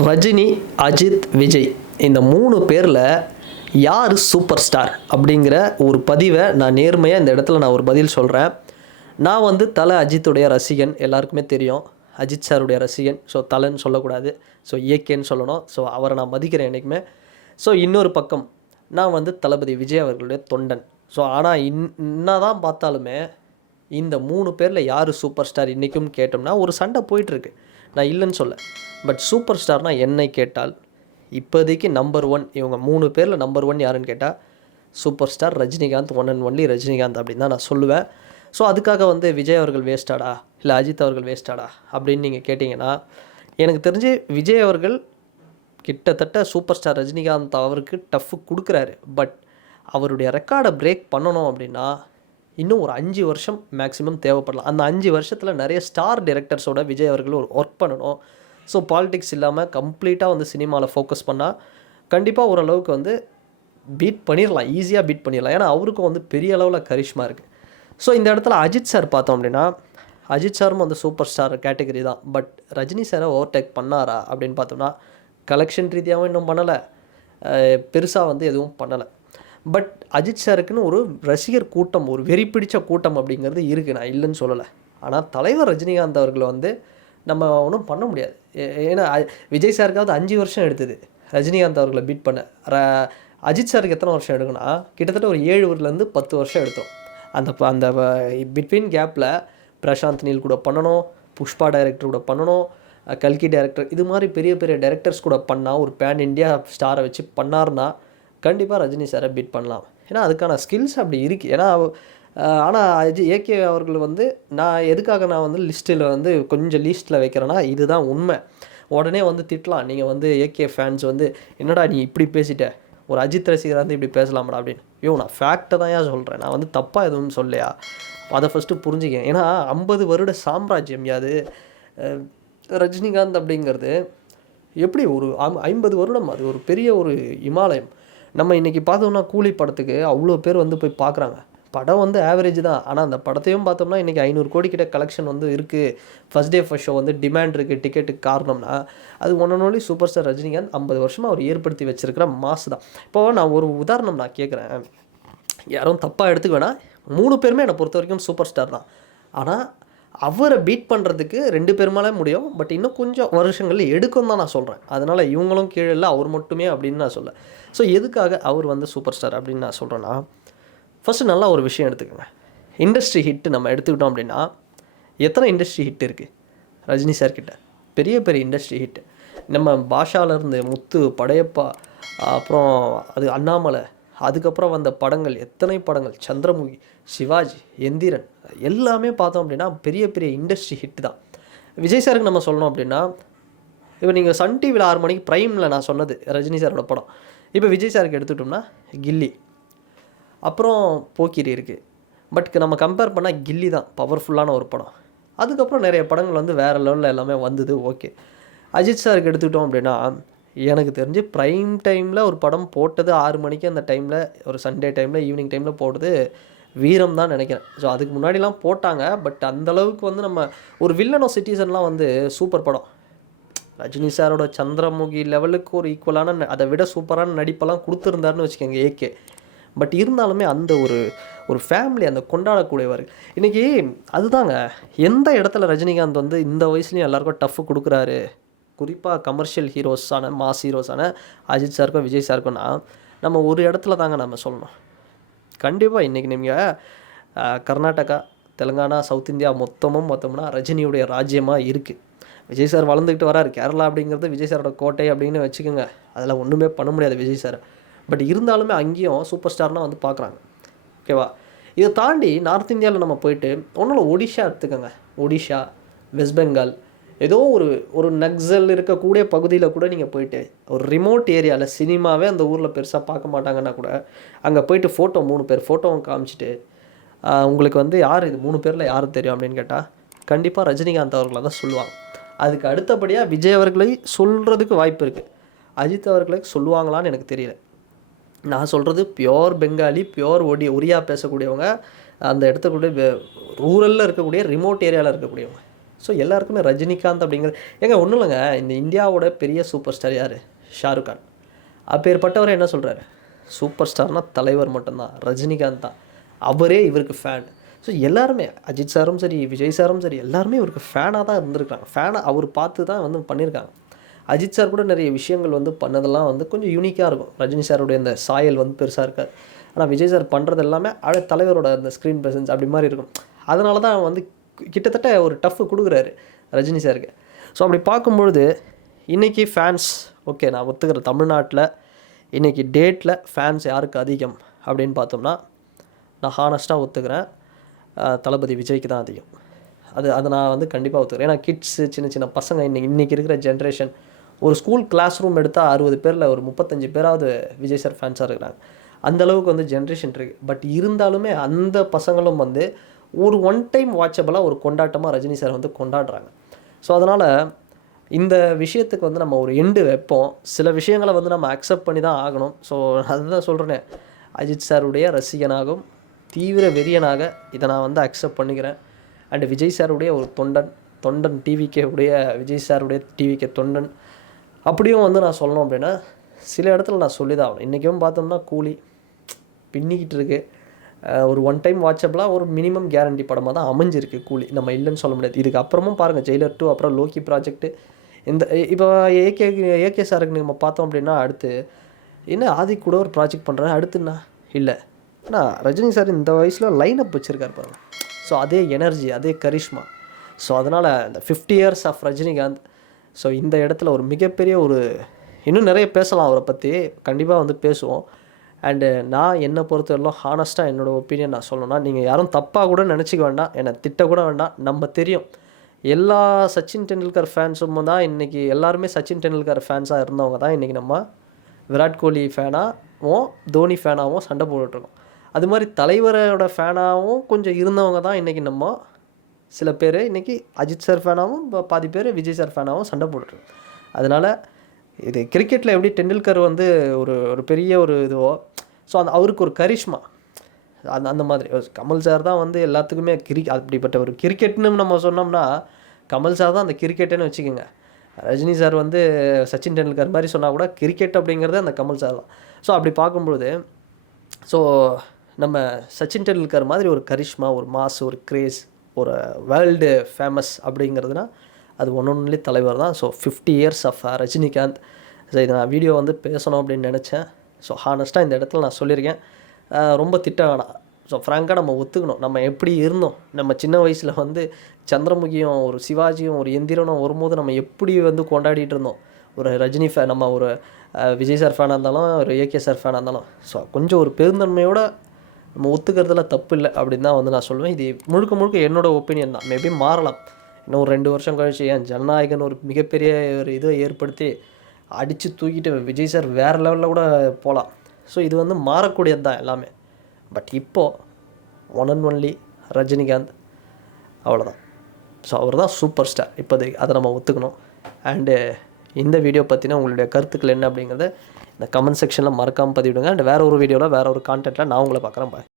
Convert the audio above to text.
ரஜினி, அஜித், விஜய் இந்த 3 பேரில் யார் சூப்பர் ஸ்டார் அப்படிங்கிற ஒரு பதிவை நான் நேர்மையாக இந்த இடத்துல நான் ஒரு பதில் சொல்கிறேன். நான் வந்து தலை அஜித்துடைய ரசிகன், எல்லாருக்குமே தெரியும். அஜித் சாருடைய ரசிகன். ஸோ தலைன்னு சொல்லக்கூடாது, ஸோ ஏகேன்னு சொல்லணும். ஸோ அவரை நான் மதிக்கிறேன் என்றைக்குமே. ஸோ இன்னொரு பக்கம் நான் வந்து தளபதி விஜய் அவர்களுடைய தொண்டன். ஸோ ஆனால் என்னதான் பார்த்தாலுமே இந்த 3 பேரில் யார் சூப்பர் ஸ்டார் இன்றைக்கும் கேட்டோம்னா ஒரு சண்டை போயிட்டுருக்கு. நான் இல்லைன்னு சொல்ல. பட் சூப்பர் ஸ்டார்னால் என்னை கேட்டால் இப்போதைக்கு நம்பர் 1 இவங்க 3 பேரில் நம்பர் 1 யாருன்னு கேட்டால் super star Rajinikanth, one and only Rajinikanth அப்படின்னு தான் நான் சொல்லுவேன். ஸோ அதுக்காக வந்து விஜய் அவர்கள் வேஸ்டாடா இல்லை அஜித் அவர்கள் வேஸ்டாடா அப்படின்னு நீங்கள் கேட்டிங்கன்னா, எனக்கு தெரிஞ்சு விஜய் அவர்கள் கிட்டத்தட்ட சூப்பர் ஸ்டார் ரஜினிகாந்த் அவருக்கு டஃப் கொடுக்குறாரு. பட் அவருடைய ரெக்கார்டை பிரேக் பண்ணணும் அப்படின்னா இன்னும் ஒரு 5 வருஷம் மேக்ஸிமம் தேவைப்படலாம். அந்த 5 வருஷத்தில் நிறைய ஸ்டார் டைரக்டர்ஸோட விஜய் அவர்கள் ஒரு ஒர்க் பண்ணணும். ஸோ பாலிடிக்ஸ் இல்லாமல் கம்ப்ளீட்டாக வந்து சினிமாவில் ஃபோக்கஸ் பண்ணால் கண்டிப்பாக ஓரளவுக்கு வந்து பீட் பண்ணிடலாம், ஈஸியாக பீட் பண்ணிடலாம். ஏன்னா அவருக்கும் வந்து பெரிய அளவில் கரிஷ்மா இருக்குது. ஸோ இந்த இடத்துல அஜித் சார் பார்த்தோம் அப்படின்னா, அஜித் சாரும் வந்து சூப்பர் ஸ்டார் கேட்டகரி தான். பட் ரஜினி சாரை ஓவர்டேக் பண்ணாரா அப்படின்னு பார்த்தோம்னா கலெக்ஷன் ரீதியாகவும் இன்னும் பண்ணலை, பெருசாக வந்து எதுவும் பண்ணலை. பட் அஜித் சாருக்குன்னு ஒரு ரசிகர் கூட்டம், ஒரு வெறி பிடித்த கூட்டம் அப்படிங்கிறது இருக்குது, நான் இல்லைன்னு சொல்லலை. ஆனால் தலைவர் ரஜினிகாந்த் அவர்களை வந்து நம்ம ஒன்றும் பண்ண முடியாது. ஏன்னா விஜய் சாருக்காவது 5 வருஷம் எடுத்தது ரஜினிகாந்த் அவர்களை பீட் பண்ண. அஜித் சாருக்கு எத்தனை வருஷம் எடுக்குன்னா கிட்டத்தட்ட ஒரு 7 10 வருஷம் எடுத்தோம். அந்த பிட்வீன் கேப்பில் பிரசாந்த் நீல் கூட பண்ணணும், புஷ்பா டைரக்டர் கூட பண்ணணும், கல்கி டைரக்டர், இது மாதிரி பெரிய பெரிய டைரக்டர்ஸ் கூட பண்ணால் ஒரு பேன் இண்டியா ஸ்டாரை வச்சு பண்ணார்னா கண்டிப்பாக ரஜினி சாரை பீட் பண்ணலாம். ஏன்னா அதுக்கான ஸ்கில்ஸ் அப்படி இருக்குது. ஏன்னா ஆனால் ஏகே அவர்கள் வந்து நான் எதுக்காக நான் வந்து லிஸ்ட்டில் வந்து கொஞ்சம் லீஸ்ட்டில் வைக்கிறேன்னா இதுதான் உண்மை. உடனே வந்து திட்டலாம், நீங்கள் வந்து ஏகே ஃபேன்ஸ் வந்து என்னடா நீ இப்படி பேசிட்ட, ஒரு அஜித் ரசிகராக வந்து இப்படி பேசலாமடா அப்படின்னு. நான் ஃபேக்டை தான் ஏன் சொல்கிறேன், நான் வந்து தப்பாக எதுவும் சொல்லையா, அதை ஃபஸ்ட்டு புரிஞ்சுக்கேன். ஏன்னா 50 வருட சாம்ராஜ்யம் யாது ரஜினிகாந்த் அப்படிங்கிறது, எப்படி ஒரு 50 வருடம், அது ஒரு பெரிய ஒரு இமாலயம். நம்ம இன்றைக்கி பார்த்தோம்னா கூலி படத்துக்கு அவ்வளோ பேர் வந்து போய் பார்க்குறாங்க. படம் வந்து ஆவரேஜ் தான், ஆனால் அந்த படத்தையும் பார்த்தோம்னா இன்றைக்கி 500 கோடி கிட்ட கலெக்ஷன் வந்து இருக்குது. ஃபஸ்ட் டே ஃபஸ்ட் ஷோ வந்து டிமாண்ட் இருக்குது டிக்கெட்டுக்கு. காரணம்னா அது one and only super star Rajinikanth 50 வருஷமாக அவர் ஏற்படுத்தி வச்சுருக்கிற மாசு தான். இப்போது நான் ஒரு உதாரணம் நான் கேட்குறேன், யாரும் தப்பாக எடுத்துக்க வேணாம். 3 பேருமே என்னை பொறுத்த வரைக்கும் சூப்பர் ஸ்டார் தான். ஆனால் அவரை பீட் பண்ணுறதுக்கு 2 பேர் மேலே முடியும். பட் இன்னும் கொஞ்சம் வருஷங்கள் எடுக்கும் தான் நான் சொல்கிறேன். அதனால் இவங்களும் கீழே இல்லை, அவர் மட்டுமே அப்படின்னு நான் சொல்ல. ஸோ எதுக்காக அவர் வந்து சூப்பர் ஸ்டார் அப்படின்னு நான் சொல்கிறேன்னா, ஃபஸ்ட்டு நல்லா ஒரு விஷயம் எடுத்துக்கோங்க. இண்டஸ்ட்ரி ஹிட்டு நம்ம எடுத்துக்கிட்டோம் அப்படின்னா எத்தனை இண்டஸ்ட்ரி ஹிட் இருக்குது ரஜினி சார்கிட்ட? பெரிய பெரிய இண்டஸ்ட்ரி ஹிட்டு. நம்ம பாஷாவிலேருந்து முத்து, படையப்பா, அப்புறம் அது அண்ணாமலை, அதுக்கப்புறம் வந்த படங்கள், எத்தனை படங்கள், சந்திரமுகி, சிவாஜி, எந்திரன், எல்லாமே பார்த்தோம் அப்படின்னா பெரிய பெரிய இண்டஸ்ட்ரி ஹிட்டு தான். விஜய் சாருக்கு நம்ம சொல்லணும் அப்படின்னா, இப்போ நீங்கள் சன் டிவியில் 6 மணிக்கு ப்ரைமில் நான் சொன்னது ரஜினி சாரோட படம். இப்போ விஜய் சாருக்கு எடுத்துக்கிட்டோம்னா கில்லி, அப்புறம் போக்கிரி இருக்குது. பட் நம்ம கம்பேர் பண்ணால் கில்லி தான் பவர்ஃபுல்லான ஒரு படம். அதுக்கப்புறம் நிறைய படங்கள் வந்து வேறு லெவலில் எல்லாமே வந்தது. ஓகே, அஜித் சாருக்கு எடுத்துக்கிட்டோம் அப்படின்னா எனக்கு தெரிஞ்சு ப்ரைம் டைமில் ஒரு படம் போட்டது 6 மணிக்கு, அந்த டைமில் ஒரு சண்டே டைமில் ஈவினிங் டைமில் போட்டது வீரம் தான் நினைக்கிறேன். ஸோ அதுக்கு முன்னாடிலாம் போட்டாங்க. பட் அந்தளவுக்கு வந்து நம்ம ஒரு வில்லனோ சிட்டிசன்லாம் வந்து சூப்பர் படம். ரஜினி சாரோட சந்திரமுகி லெவலுக்கு ஒரு ஈக்குவலான, அதை விட சூப்பரான நடிப்பெல்லாம் கொடுத்துருந்தாருன்னு வச்சுக்கோங்க ஏகே. பட் இருந்தாலுமே அந்த ஒரு ஃபேமிலி, அந்த கொண்டாடக்கூடியவர் இன்றைக்கி அதுதாங்க. எந்த இடத்துல ரஜினிகாந்த் வந்து இந்த வயசுலேயும் எல்லாருக்கும் டஃப் கொடுக்குறாரு, குறிப்பாக கமர்ஷியல் ஹீரோஸான மாஸ் ஹீரோஸான அஜித் சாருக்கும் விஜய் சாருக்கும்னா நம்ம ஒரு இடத்துல தாங்க நம்ம சொல்லணும். கண்டிப்பாக இன்றைக்கி நீங்கள் கர்நாடகா, தெலுங்கானா, சவுத் இந்தியா மொத்தமும் பார்த்தோம்னா ரஜினியுடைய ராஜ்யமாக இருக்குது. விஜய் சார் வளர்ந்துக்கிட்டு வராரு. கேரளா அப்படிங்கிறது விஜய் சாரோட கோட்டை அப்படின்னு வச்சுக்கோங்க. அதில் ஒன்றுமே பண்ண முடியாது விஜய் சார். பட் இருந்தாலுமே அங்கேயும் சூப்பர் ஸ்டார்னால் வந்து பார்க்குறாங்க. ஓகேவா? இதை தாண்டி நார்த் இந்தியாவில் நம்ம போயிட்டு ஒன்றும் ஒடிஷா எடுத்துக்கோங்க. ஒடிஷா, வெஸ்ட் பெங்கால், ஏதோ ஒரு நக்சல் இருக்கக்கூடிய பகுதியில் கூட நீங்கள் போயிட்டு ஒரு ரிமோட் ஏரியாவில் சினிமாவே அந்த ஊரில் பெருசாக பார்க்க மாட்டாங்கன்னா கூட அங்கே போயிட்டு ஃபோட்டோ 3 பேர் ஃபோட்டோவும் காமிச்சிட்டு உங்களுக்கு வந்து யார் இது 3 பேரில் யார் தெரியும் அப்படின்னு கேட்டால் கண்டிப்பாக ரஜினிகாந்த் அவர்களை தான் சொல்லுவாங்க. அதுக்கு அடுத்தபடியாக விஜய் அவர்களை சொல்கிறதுக்கு வாய்ப்பு இருக்குது. அஜித் அவர்களை சொல்லுவாங்களான்னு எனக்கு தெரியல. நான் சொல்கிறது பியோர் பெங்காலி, பியோர் ஒரியா பேசக்கூடியவங்க, அந்த இடத்துக்குள்ளே ரூரலில் இருக்கக்கூடிய ரிமோட் ஏரியாவில் இருக்கக்கூடியவங்க. ஸோ எல்லாருக்குமே ரஜினிகாந்த் அப்படிங்கிறது ஏங்க ஒன்றும் இல்லைங்க. இந்த இந்தியாவோட பெரிய சூப்பர் ஸ்டார் யார்? ஷாருக் கான். அப்பேற்பட்டவர் என்ன சொல்கிறாரு? சூப்பர் ஸ்டார்னால் தலைவர் மட்டும்தான், ரஜினிகாந்த் தான். அவரே இவருக்கு ஃபேன். ஸோ எல்லாருமே அஜித் சாரும் சரி, விஜய் சாரும் சரி, எல்லாருமே இவருக்கு ஃபேனாக தான் இருந்திருக்காங்க. ஃபேனாக அவர் பார்த்து தான் வந்து பண்ணியிருக்காங்க. அஜித் சார் கூட நிறைய விஷயங்கள் வந்து பண்ணதெல்லாம் வந்து கொஞ்சம் யூனிக்காக இருக்கும். ரஜினி சாருடைய இந்த சாயல் வந்து பெருசாக இருக்காது. ஆனால் விஜய் சார் பண்ணுறது எல்லாமே தலைவரோட அந்த ஸ்க்ரீன் ப்ரெசன்ஸ் அப்படி மாதிரி இருக்கும். அதனால தான் வந்து கிட்டத்தட்ட ஒரு டஃப் கொடுக்குறாரு ரஜினி சாருக்கு. ஸோ அப்படி பார்க்கும்பொழுது இன்றைக்கி ஃபேன்ஸ் ஓகே நான் ஒத்துக்கிறேன். தமிழ்நாட்டில் இன்றைக்கி டேட்டில் ஃபேன்ஸ் யாருக்கு அதிகம் அப்படின்னு பார்த்தோம்னா நான் ஹானஸ்ட்டாக ஒத்துக்கிறேன், தளபதி விஜய்க்கு தான் அதிகம். அதை நான் வந்து கண்டிப்பாக ஒத்துக்கிறேன். ஏன்னா கிட்ஸு சின்ன சின்ன பசங்க இன்றைக்கி இருக்கிற ஜென்ரேஷன் ஒரு ஸ்கூல் கிளாஸ் ரூம் எடுத்தால் 60 பேரில் ஒரு 35 பேராவது விஜய் சார் ஃபேன்ஸாக இருக்கிறாங்க. அந்தளவுக்கு வந்து ஜென்ரேஷன் இருக்குது. பட் இருந்தாலுமே அந்த பசங்களும் வந்து ஒரு ஒன் டைம் வாட்சபிளாக ஒரு கொண்டாட்டமாக ரஜினி சார் வந்து கொண்டாடுறாங்க. ஸோ அதனால் இந்த விஷயத்துக்கு வந்து நம்ம ஒரு எண்டு வைப்போம். சில விஷயங்களை வந்து நம்ம அக்செப்ட் பண்ணி தான் ஆகணும். ஸோ அதுதான் சொல்கிறேனே, அஜித் சாருடைய ரசிகனாகவும் தீவிர வெறியனாக இதை நான் வந்து அக்செப்ட் பண்ணிக்கிறேன். அண்டு விஜய் சாருடைய ஒரு தொண்டன் டிவிக்கே உடைய விஜய் சாருடைய டிவிக்கே தொண்டன் அப்படியும் வந்து நான் சொல்லணும் அப்படின்னா சில இடத்துல நான் சொல்லி தான் ஆகணும். இன்றைக்கும் பார்த்தோம்னா கூலி பின்னிக்கிட்டு இருக்கு. ஒரு ஒன் டைம் வாட்சபிளாக ஒரு மினிமம் கேரண்டி படமாக தான் அமைஞ்சிருக்கு கூலி, நம்ம இல்லைன்னு சொல்ல முடியாது. இதுக்கு அப்புறமும் பாருங்கள் ஜெயிலர் 2, அப்புறம் லோக்கி ப்ராஜெக்ட்டு, இந்த இப்போ ஏகே சாருக்கு நம்ம பார்த்தோம் அப்படின்னா அடுத்து என்ன ஆதி கூட ஒரு ப்ராஜெக்ட் பண்ணுறாரு, அடுத்துன்னா இல்லை. ஆனால் ரஜினி சார் இந்த வயசில் லைன் அப் வச்சுருக்காரு பாருங்க. ஸோ அதே எனர்ஜி, அதே கரிஷ்மா. ஸோ அதனால் இந்த 50 இயர்ஸ் ஆஃப் ரஜினிகாந்த், ஸோ இந்த இடத்துல ஒரு மிகப்பெரிய ஒரு இன்னும் நிறைய பேசலாம் அவரை பற்றி, கண்டிப்பாக வந்து பேசுவோம். அண்டு நான் என்னை பொறுத்தவரையிலும் ஹானஸ்ட்டாக என்னோடய ஒப்பீனியன் நான் சொல்லணும்னா, நீங்கள் யாரும் தப்பாக கூட நினச்சிக்க வேண்டாம், என்னை திட்டக்கூட வேண்டாம். நம்ம தெரியும் எல்லா சச்சின் டெண்டுல்கர் ஃபேன்ஸும் தான் இன்றைக்கி எல்லாருமே சச்சின் டெண்டுல்கர் ஃபேன்ஸாக இருந்தவங்க தான் இன்றைக்கி நம்ம விராட் கோலி ஃபேனாகவும் தோனி ஃபேனாகவும் சண்டை போட்டுட்ருக்கோம். அது மாதிரி தலைவரோட ஃபேனாகவும் கொஞ்சம் இருந்தவங்க தான் இன்றைக்கி நம்ம சில பேர் இன்றைக்கி அஜித் சார் ஃபேனாகவும் பாதி பேர் விஜய் சார் ஃபேனாகவும் சண்டை போட்டுட்ருக்கோம். அதனால் இது கிரிக்கெட்டில் எப்படி டெண்டுல்கர் வந்து ஒரு பெரிய ஒரு இதுவோ, ஸோ அவருக்கு ஒரு கரிஷ்மா அந்த மாதிரி கமல் சார் தான் வந்து எல்லாத்துக்குமே அப்படிப்பட்ட ஒரு கிரிக்கெட்னு நம்ம சொன்னோம்னா கமல் சார் தான் அந்த கிரிக்கெட்டுன்னு வச்சுக்கோங்க. ரஜினி சார் வந்து சச்சின் டெண்டுல்கர் மாதிரி சொன்னால் கூட கிரிக்கெட் அப்படிங்கிறது அந்த கமல் சார் தான். ஸோ அப்படி பார்க்கும்பொழுது ஸோ நம்ம சச்சின் டெண்டுல்கர் மாதிரி ஒரு கரிஷ்மா, ஒரு மாஸ், ஒரு கிரேஸ், ஒரு வேர்ல்டு ஃபேமஸ் அப்படிங்கிறதுனா அது ஒன்றுலே தலைவர் தான். So 50 years of Rajinikanth. So இதை நான் வீடியோ வந்து பேசணும் அப்படின்னு நினச்சேன். ஸோ ஹானஸ்ட்டாக இந்த இடத்துல நான் சொல்லியிருக்கேன். ரொம்ப திட்ட வேணாம். ஸோ ஃப்ராங்காக நம்ம ஒத்துக்கணும், நம்ம எப்படி இருந்தோம். நம்ம சின்ன வயசில் வந்து சந்திரமுகியும் ஒரு சிவாஜியும் ஒரு எந்திரனும் வரும்போது நம்ம எப்படி வந்து கொண்டாடிட்டு இருந்தோம். ஒரு ரஜினி ஃபேன், நம்ம ஒரு விஜய் சார் ஃபேனாக இருந்தாலும் ஒரு ஏகே சார் ஃபேனாக இருந்தாலும் ஸோ கொஞ்சம் ஒரு பெருந்தன்மையோடு நம்ம ஒத்துக்கிறதுல தப்பு இல்லை அப்படின்னு தான் வந்து நான் சொல்லுவேன். இது முழுக்க முழுக்க என்னோடய ஒப்பீனியன் தான். மேபி மாறலாம். இன்னும் ஒரு 2 வருஷம் கழிச்சு ஏன் ஜனநாயகன் ஒரு மிகப்பெரிய ஒரு இதை ஏற்படுத்தி அடித்து தூக்கிட்டு விஜய் சார் வேறு லெவலில் கூட போகலாம். ஸோ இது வந்து மாறக்கூடியது தான் எல்லாமே. பட் இப்போது ஒன் அண்ட் ஒன்லி ரஜினிகாந்த், அவ்வளோதான். ஸோ அவர் தான் சூப்பர் ஸ்டார் இப்போதைக்கு, அதை நம்ம ஒத்துக்கணும். அண்டு இந்த வீடியோ பற்றின உங்களுடைய கருத்துக்கள் என்ன அப்படிங்கிறத இந்த கமெண்ட் செக்ஷனில் மறக்காமல் பதிவிடுங்க. அண்ட் வேறு ஒரு வீடியோவில் வேறு ஒரு கான்டென்ட்டில் நான் உங்களை பார்க்குறேன். பாய்.